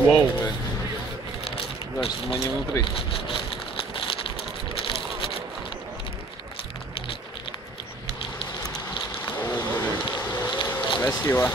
Воу, блин. Дальше мы не внутри. О, блин. Красиво.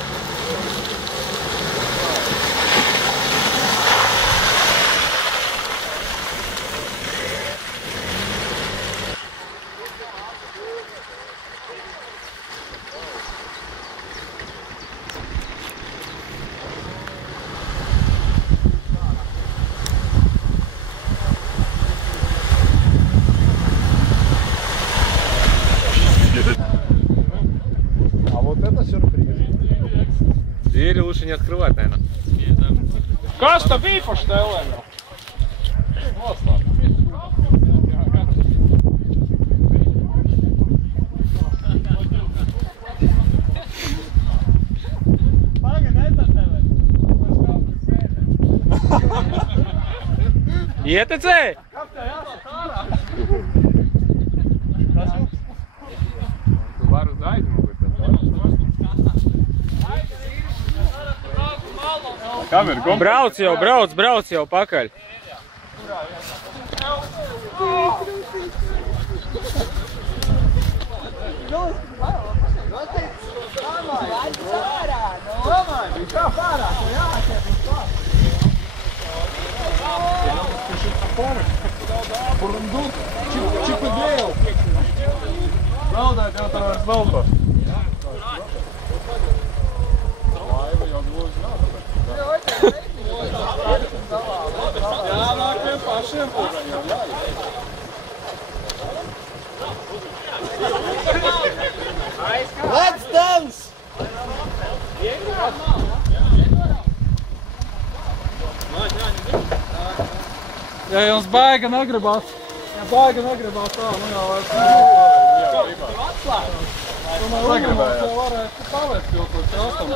А вот это сюрприз. Двери лучше не открывать, наверное. Kas tā bija pa štelēm? Noslēp. ieTC! Kas tev jāsat ārā? Tu vari uz aizmugu. Kam ir gumbi? Brauc jau pakaļ. Čipidēl! Zaudēt jau tā vairs nav par. Laiva jau gluži nav tāpēc. Jā, nāk vien pašiem būs jau jāiet. Let's dance! Ja jums baigi negribās, tā, nu jau vairs atslēgt. Negribējāt. Jau varētu pavest pilkot jāstam.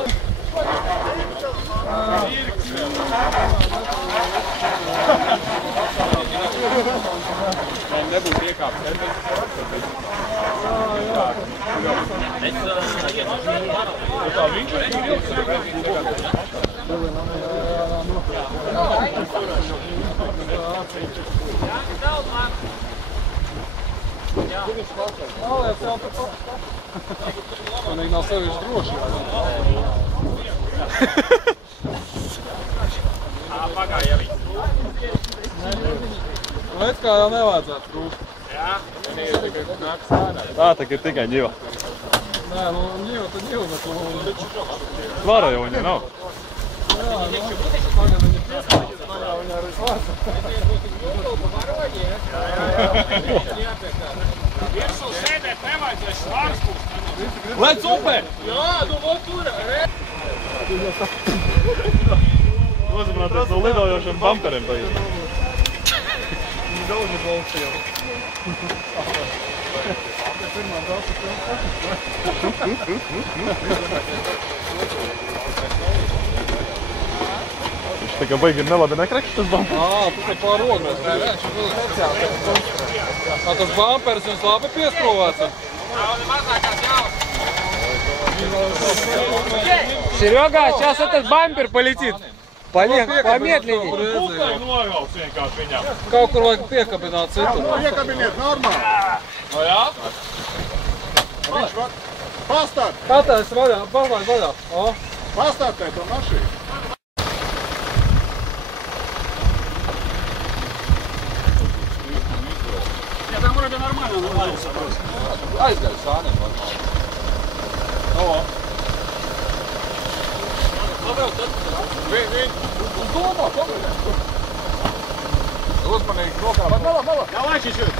Man nebūtu iekāpt. Tā viņš Noliec jau tā Manīgi nav sevišķi droši. Pagāja arī. Veids kā jau nevajadzētu trūkt. Jā, tikai nāks ārā. Tā ir tikai ģiva. Nē, nu ģiva tad ģiva, bet nu... Svara jau viņa nav. Jā, nu, tagad viņa piesāks, tagad viņa arī svārsa. Virsū sēdēt nevajadzēs svārs būs. Lec upē! Jā, nu vot tur. Uzmanāties no lidojošiem bumperiem tagad. Viņa daudz ir valsts jau. Pirmā daudz Viņš tā kā baigi ir nelabi nekrekš tas bumpers. Tas ir pār ogles. Tas bumpers jums labi pieskrūvēts. Серега, сейчас этот бампер полетит. Помедленней. Pupai nogals vienkārši viņam. Kaut kur vajag piekabināt citu. Piekabiniet normāli. No jā? Viņš var pastāt, Patēs vaļā, palaid vaļā. pastātēt to mašīnu. Ja tam vroде нормально нравится просто. Aizgāj sāniem normāli. Uz domā, pagaidām. Uzmanīgi rokā. Malā, malā. Давай чуть-чуть.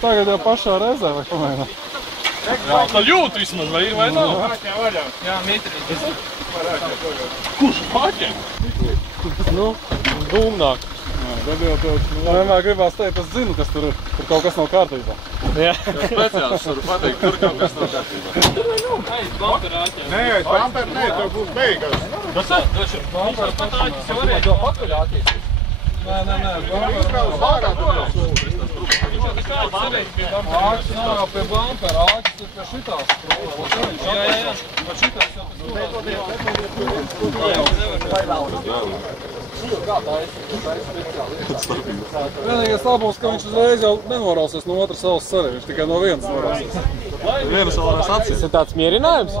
Tagad jau pašā reizē vai pamēģinā. Jā, tā jūt vismaz, vai nav? Jā, mitrīgi. Kurš paķē? Nu, dūmnāk. Tad jau tev vienmēr gribās teikt, es zinu, kas tur ir. Tur kaut kas nav kārtībā. Jā. Speciāls varu pateikt, tur kaut kas nav kārtībā. Nē, bumper, nē, tev būs beigas. Kas ir? Bumper patāķis jau varēja to pakaļāties. Nē. Izbrauc vārā, tu jau Āķis nav jau pie bumpera, āķis ir pie šitās. Jā. Pa šitās vienīgais labums, ka viņš uzreiz jau nenorausies no otras savas sarī, viņš tikai no vienas norausies. Vienas valās acīs. Tas ir tāds mierinājums?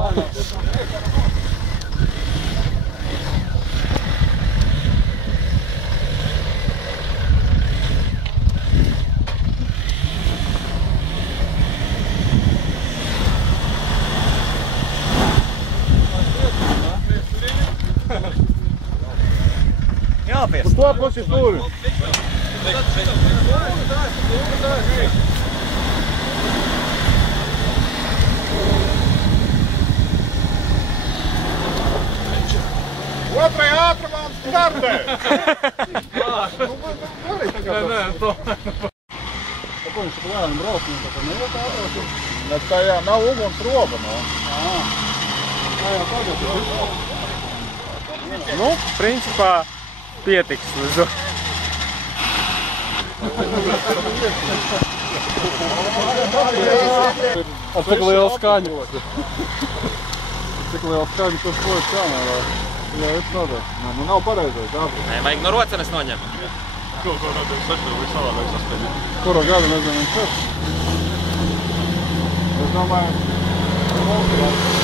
Uz to pusi stūri. Otrai ātrumam startē! Nē, to. Ko viņš tik lēnam brauc, viņš tā kā neiet ātrāk? Bet tajā nav uguns roba, no? Jā, tagad ir. Nu, principā pietiks. Ar cik lielu skaņu? Cik lielu skaņu tas pojas kamerā? Jā, viss notiek. Nu nav pareizais, ātri. Nē, vajag no rocenes noņemt. Kaut ko notiek sašķelvi, savādāk saspēļ. Kura gada nezinu viņš ir? Es domāju, ka